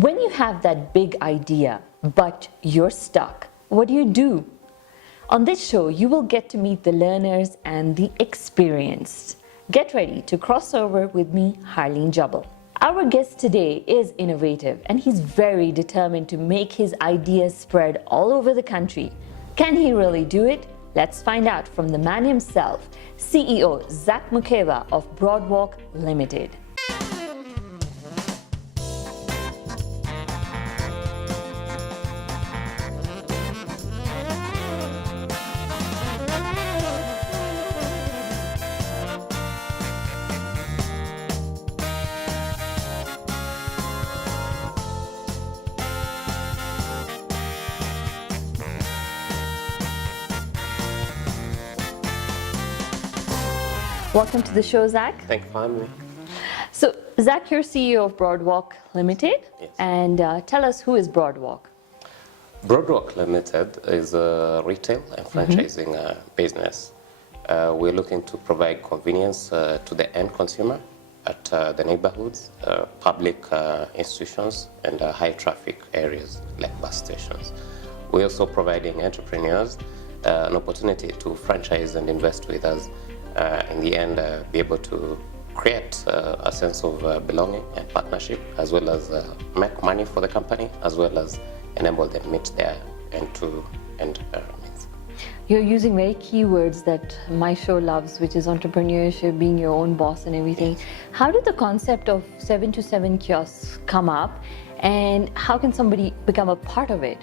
When you have that big idea, but you're stuck, what do? On this show, you will get to meet the learners and the experienced. Get ready to cross over with me, Harleen Jabbal. Our guest today is innovative and he's very determined to make his ideas spread all over the country. Can he really do it? Let's find out from the man himself, CEO Zack Mukewa of Broadwalk Limited. Welcome to the show, Zack. Thank you for having me. So, Zack, you're CEO of Broadwalk Limited. Yes. And tell us, who is Broadwalk? Broadwalk Limited is a retail and franchising business. We're looking to provide convenience to the end consumer at the neighborhoods, public institutions, and high traffic areas like bus stations. We're also providing entrepreneurs an opportunity to franchise and invest with us. In the end, be able to create a sense of belonging and partnership, as well as make money for the company, as well as enable them meet their end-to-end needs. You're using very key words that my show loves, which is entrepreneurship, being your own boss and everything. Yes. How did the concept of 7 to 7 kiosks come up, and how can somebody become a part of it?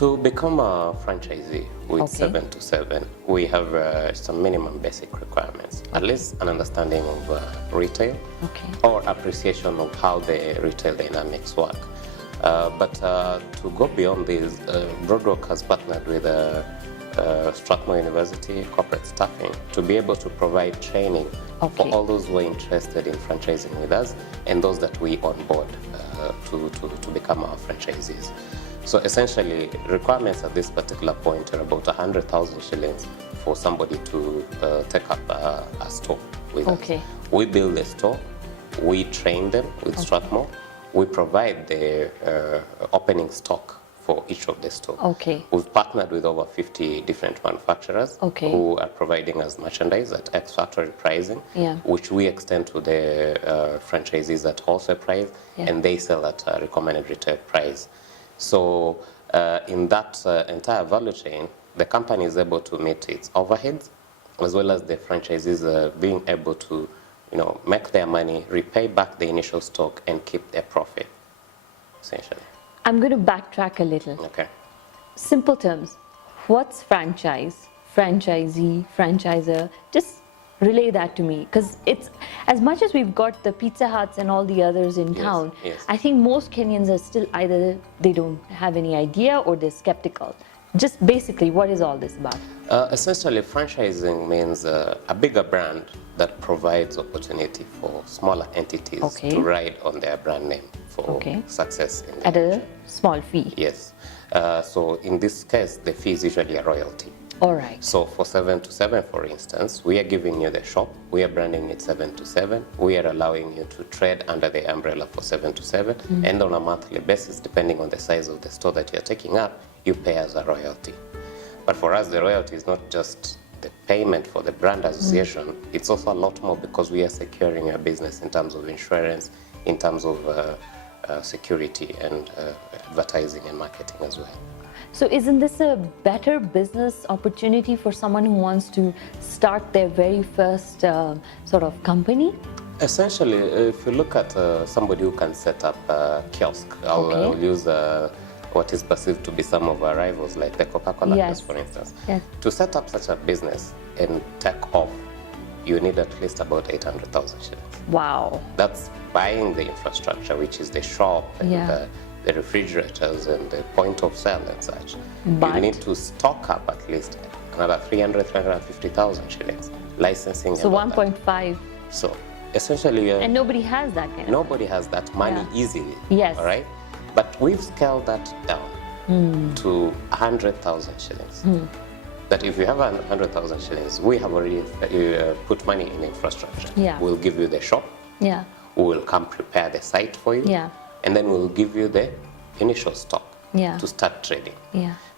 To become a franchisee with 7 to 7, we have some minimum basic requirements. At least an understanding of retail or appreciation of how the retail dynamics work. But to go beyond this, Broadwalk has partnered with Strathmore University Corporate Staffing to be able to provide training for all those who are interested in franchising with us and those that we onboard to become our franchisees. So essentially, requirements at this particular point are about 100,000 shillings for somebody to take up a store with us. We build a store, we train them with Strathmore, we provide the opening stock for each of the stores. We've partnered with over 50 different manufacturers who are providing us merchandise at ex-factory pricing, which we extend to the franchisees at wholesale price, and they sell at a recommended retail price. So in that entire value chain, the company is able to meet its overheads, as well as the franchisees being able to, make their money, repay back the initial stock, and keep their profit, essentially. I'm going to backtrack a little. Simple terms. What's franchise, franchisee, franchisor? Just relay that to me, because it's as much as we've got the Pizza Huts and all the others in town. I think most Kenyans are still either they don't have any idea or they're skeptical. Just basically, what is all this about? Essentially, franchising means a bigger brand that provides opportunity for smaller entities to ride on their brand name for success in the at a small fee. Yes. So in this case, the fee is usually a royalty. So for 7 to 7, for instance, we are giving you the shop, we are branding it 7 to 7, we are allowing you to trade under the umbrella for 7 to 7, and on a monthly basis, depending on the size of the store that you're taking up, you pay as a royalty. But for us, the royalty is not just the payment for the brand association, it's also a lot more because we are securing your business in terms of insurance, in terms of security and advertising and marketing as well. So isn't this a better business opportunity for someone who wants to start their very first sort of company? Essentially, if you look at somebody who can set up a kiosk, I'll use what is perceived to be some of our rivals, like the Coca-Cola kiosk, for instance. To set up such a business and take off, you need at least about 800,000 shillings. Wow. That's buying the infrastructure, which is the shop and the refrigerators and the point of sale and such. You need to stock up at least another 350,000 shillings. Licensing. So 1.5. So essentially, and nobody has that kind of. Nobody has that money easily. All right. But we've scaled that down to 100,000 shillings. That if you have 100,000 shillings, we have already put money in infrastructure. We'll give you the shop. We will come prepare the site for you. and then we'll give you the initial stock to start trading.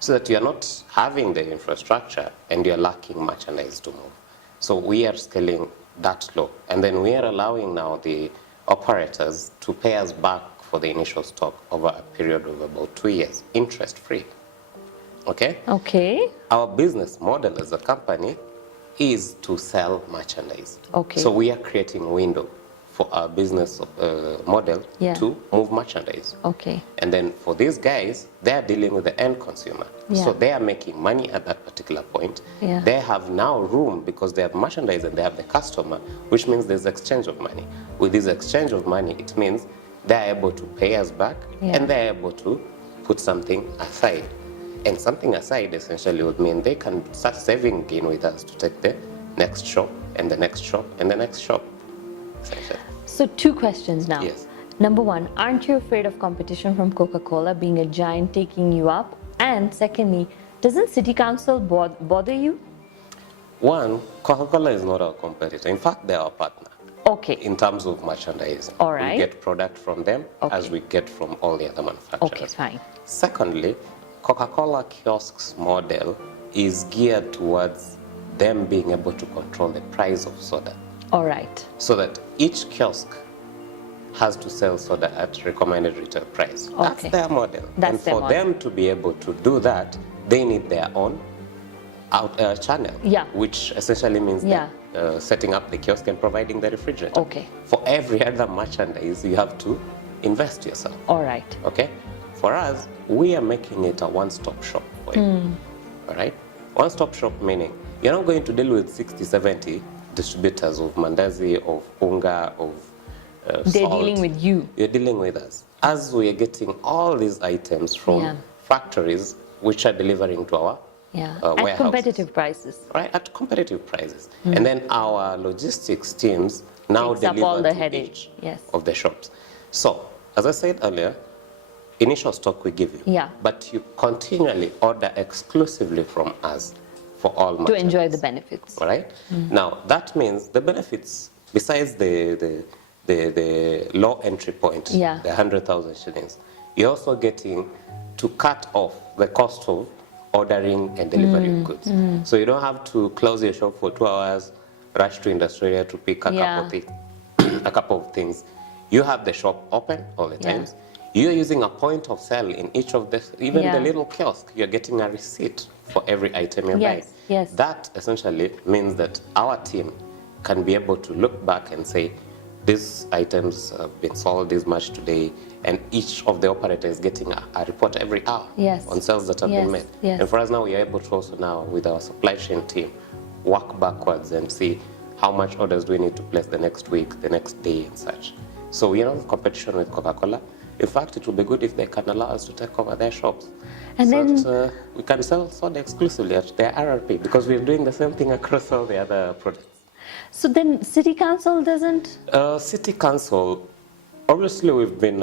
So that you're not having the infrastructure and you're lacking merchandise to move. So we are scaling that low. And then we are allowing now the operators to pay us back for the initial stock over a period of about 2 years, interest-free. Okay? Okay. Our business model as a company is to sell merchandise. Okay. So we are creating a window for our business model to move merchandise. Okay. And then for these guys, they are dealing with the end consumer. So they are making money at that particular point. They have now room because they have merchandise and they have the customer, which means there's exchange of money. With this exchange of money, it means they are able to pay us back and they are able to put something aside. And something aside essentially would mean they can start saving again with us to take the next shop and the next shop and the next shop. So 2 questions now. Yes. Number 1, aren't you afraid of competition from Coca-Cola being a giant taking you up? And secondly, doesn't City Council bother you? 1, Coca-Cola is not our competitor. In fact, they're our partner. Okay. In terms of merchandise. All right. We get product from them as we get from all the other manufacturers. Okay, fine. Secondly, Coca-Cola kiosks model is geared towards them being able to control the price of soda. All right. So that each kiosk has to sell soda at recommended retail price. That's their model. And for them to be able to do that, they need their own channel, which essentially means setting up the kiosk and providing the refrigerator. Okay. For every other merchandise, you have to invest yourself. All right. Okay. For us, we are making it a one-stop shop for you. All right. One-stop shop meaning you're not going to deal with 60, 70 distributors of mandazi, of unga, of They're salt. dealing with you. You're dealing with us. As we are getting all these items from factories which are delivering to our warehouses. At competitive prices. Right, at competitive prices. And then our logistics teams now deliver all the to headache. each of the shops. So, as I said earlier, initial stock we give you. But you continually order exclusively from us for all merchandise. To enjoy the benefits. All right? Now, that means the benefits, besides the low entry point, the 100,000 shillings, you're also getting to cut off the cost of ordering and delivering goods. So you don't have to close your shop for 2 hours, rush to industrial to pick a couple of things. You have the shop open all the times. You're using a point of sale in each of the, even the little kiosk, you're getting a receipt for every item you buy. That essentially means that our team can be able to look back and say, these items have been sold this much today, and each of the operators is getting a report every hour on sales that have been made. And for us now, we are able to also now, with our supply chain team, work backwards and see how much orders do we need to place the next week, the next day, and such. So we are not in competition with Coca-Cola. In fact, it would be good if they can allow us to take over their shops. And then we can sell soda exclusively at their RRP, because we're doing the same thing across all the other products. So then City Council doesn't? City Council, obviously we've been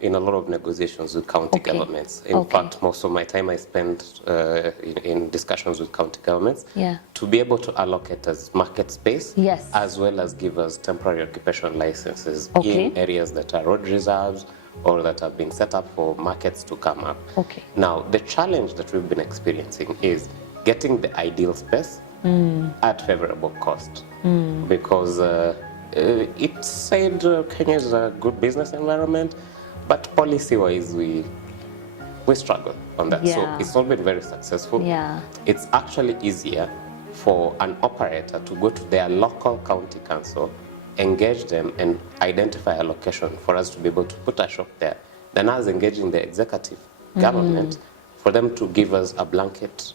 in a lot of negotiations with county governments. In fact, most of my time I spent in discussions with county governments to be able to allocate us market space, as well as give us temporary occupation licenses in areas that are road reserves or that have been set up for markets to come up. Now, the challenge that we've been experiencing is getting the ideal space at favorable cost, because it said Kenya is a good business environment, but policy-wise we struggle on that. So it's not been very successful. It's actually easier for an operator to go to their local county council, engage them and identify a location for us to be able to put a shop there, than us engaging the executive government for them to give us a blanket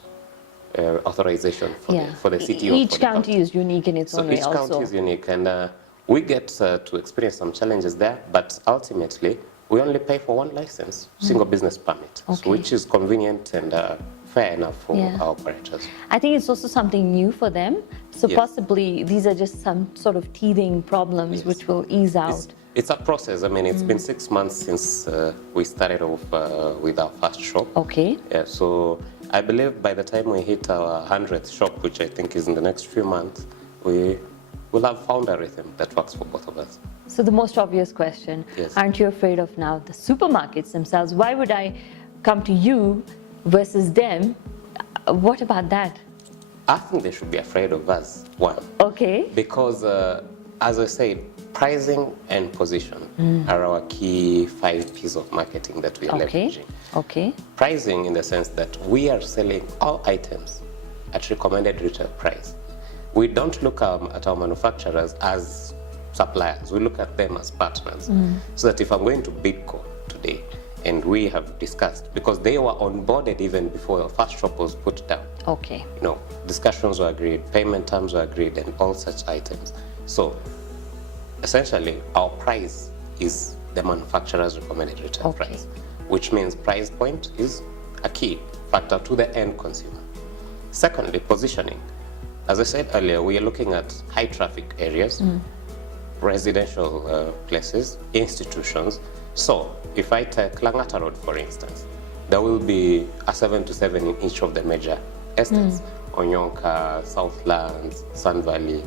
authorization for the city. Each county is unique in its own way also. Each county is unique, and we get to experience some challenges there, but ultimately we only pay for one license, single business permit, so which is convenient and fair enough for our operators. I think it's also something new for them, so possibly these are just some sort of teething problems which will ease out. It's a process. I mean, it's been 6 months since we started off with our first shop. So I believe by the time we hit our 100th shop, which I think is in the next few months, we will have found a rhythm that works for both of us. So the most obvious question, Yes. aren't you afraid of now the supermarkets themselves? Why would I come to you versus them? What about that? I think they should be afraid of us, one. Okay. Because, as I said, pricing and position are our key 5 P's of marketing that we are leveraging. Okay. Pricing in the sense that we are selling all items at recommended retail price. We don't look at our manufacturers as suppliers. We look at them as partners. So that if I'm going to Bidco today, and we have discussed, because they were onboarded even before the first shop was put down. Okay. You know, discussions were agreed, payment terms were agreed, and all such items. So essentially, our price is the manufacturer's recommended retail price, which means price point is a key factor to the end consumer. Secondly, positioning. As I said earlier, we are looking at high traffic areas, residential places, institutions. So if I take Langata Road, for instance, there will be a 7 to 7 in each of the major estates, Onyonka, Southlands, Sun Valley,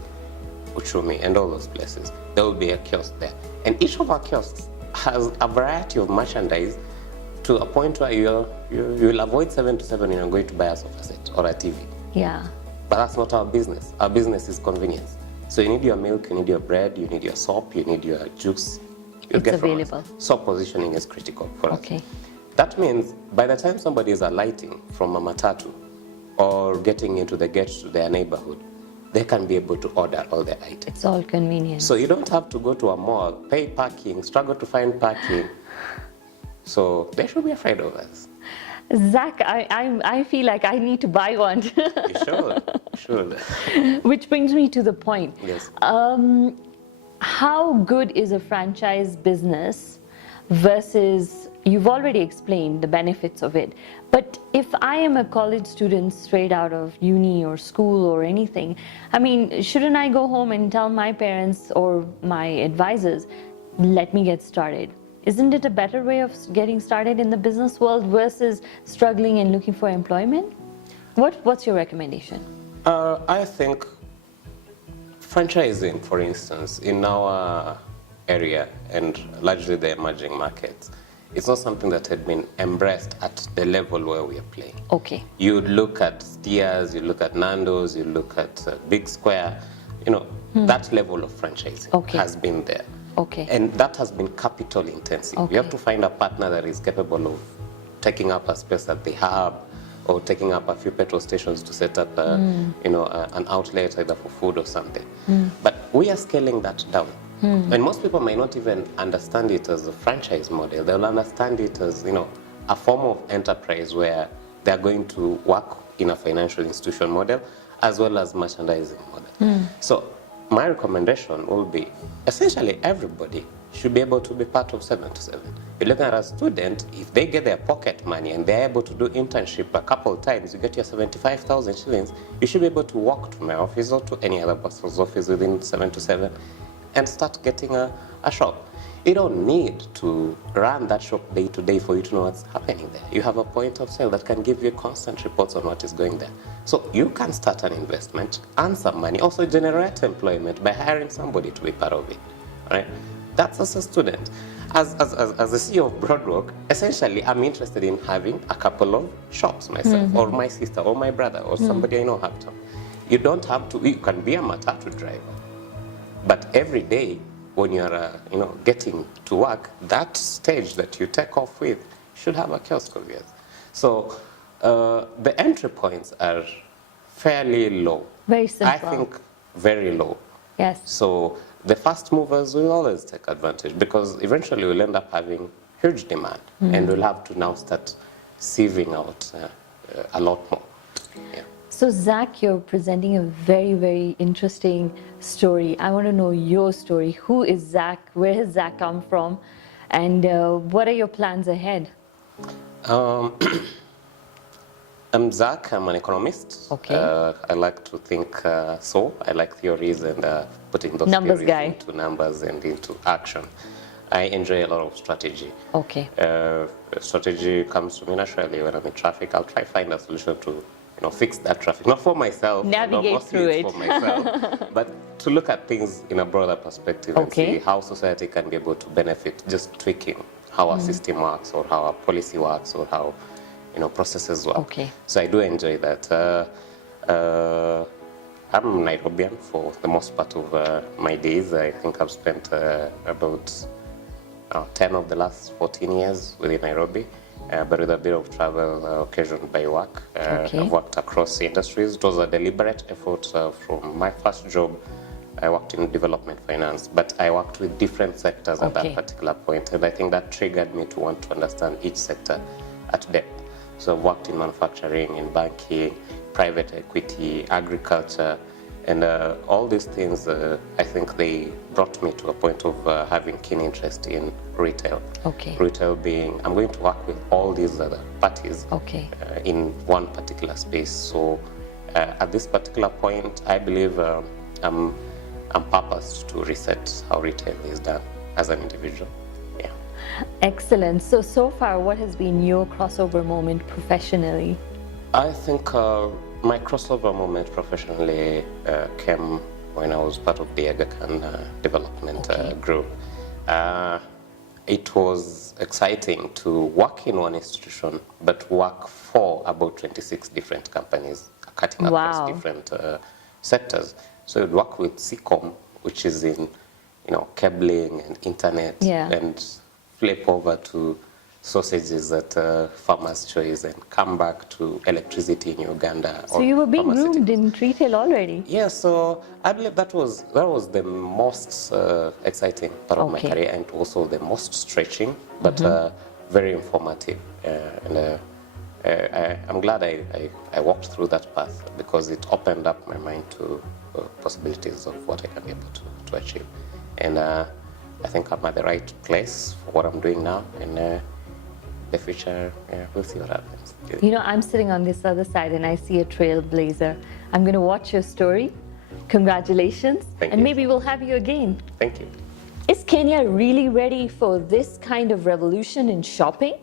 Uchumi, and all those places. There will be a kiosk there. And each of our kiosks has a variety of merchandise to a point where you'll avoid 7 to 7 when you're going to buy a sofa set or a TV. Yeah. But that's not our business. Our business is convenience. So you need your milk, you need your bread, you need your soap, you need your juice. You'll It's available. So positioning is critical for us. Okay. That means by the time somebody is alighting from a matatu or getting into the gate to their neighborhood, they can be able to order all their items. It's all convenient. So you don't have to go to a mall, pay parking, struggle to find parking. So they should be afraid of us. Zack, I feel like I need to buy one. You should. Which brings me to the point. Yes. How good is a franchise business versus, you've already explained the benefits of it, but if I am a college student straight out of uni or school or anything, I mean, shouldn't I go home and tell my parents or my advisors, let me get started? Isn't it a better way of getting started in the business world versus struggling and looking for employment? What's your recommendation? I think franchising, for instance, in our area and largely the emerging markets, it's not something that had been embraced at the level where we are playing. Okay. You'd look at Steers, you look at Nando's, you look at Big Square, that level of franchising has been there. Okay. And that has been capital intensive. Okay. You have to find a partner that is capable of taking up a space at the hub or taking up a few petrol stations to set up an outlet either for food or something. But we are scaling that down. And most people might not even understand it as a franchise model. They'll understand it as, a form of enterprise where they're going to work in a financial institution model as well as merchandising model. So my recommendation will be essentially everybody should be able to be part of 7 to 7. You're looking at a student, if they get their pocket money and they're able to do internship a couple of times, you get your 75,000 shillings, you should be able to walk to my office or to any other person's office within 7 to 7 and start getting a shop. You don't need to run that shop day to day for you to know what's happening there. You have a point of sale that can give you constant reports on what is going there. So you can start an investment, earn some money, also generate employment by hiring somebody to be part of it. Right? That's as a student. As the CEO of Broadwalk, essentially I'm interested in having a couple of shops myself, or my sister, or my brother, or somebody I know have to. You don't have to, you can be a matatu driver, but every day when you're getting to work, that stage that you take off with should have a kiosk of yours. So the entry points are fairly low. Very simple. I think very low. Yes. So the fast movers will always take advantage because eventually we'll end up having huge demand and we'll have to now start sieving out a lot more. Yeah. So Zack, you're presenting a very, very interesting story. I want to know your story. Who is Zack? Where has Zack come from? And what are your plans ahead? I'm Zack. I'm an economist. Okay. I like to think so. I like theories and putting those Numbers theories guy. into numbers and into action. I enjoy a lot of strategy. Okay. Strategy comes to me naturally when I'm in traffic. I'll try to find a solution to fix that traffic. Not for myself. Navigate through it. For myself, but to look at things in a broader perspective and see how society can be able to benefit just tweaking how our system works or how our policy works or how processes work. So I do enjoy that. I'm Nairobian for the most part of my days. I think I've spent about 10 of the last 14 years within Nairobi, but with a bit of travel occasioned by work. I've worked across industries. It was a deliberate effort from my first job. I worked in development finance, but I worked with different sectors at that particular point, and I think that triggered me to want to understand each sector at depth. So I've worked in manufacturing, in banking, private equity, agriculture, and all these things, I think they brought me to a point of having keen interest in retail. Retail being, I'm going to work with all these other parties in one particular space. So at this particular point, I believe I'm purposed to reset how retail is done as an individual. Yeah. Excellent. So far, what has been your crossover moment professionally? I think my crossover moment professionally came when I was part of the Aga Khan development group. It was exciting to work in one institution, but work for about 26 different companies, cutting across different sectors. So you'd work with CCOM, which is in, cabling and internet, and flip over to sausages at Farmer's Choice and come back to electricity in Uganda. So you were being groomed in retail already? Yeah, so I believe that was the most exciting part of my career, and also the most stretching, but very informative. And I'm glad I walked through that path, because it opened up my mind to possibilities of what I can be able to achieve. And I think I'm at the right place for what I'm doing now, and the future, we'll see what happens. I'm sitting on this other side and I see a trailblazer. I'm going to watch your story. Congratulations. Thank and you. Maybe we'll have you again. Thank you. Is Kenya really ready for this kind of revolution in shopping?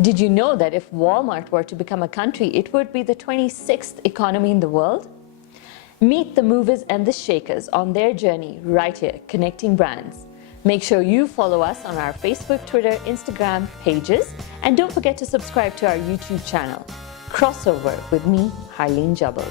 Did you know that if Walmart were to become a country, it would be the 26th economy in the world? Meet the movers and the shakers on their journey right here, connecting brands. Make sure you follow us on our Facebook, Twitter, Instagram pages, and don't forget to subscribe to our YouTube channel. Crossover with me, Harleen Jabbal.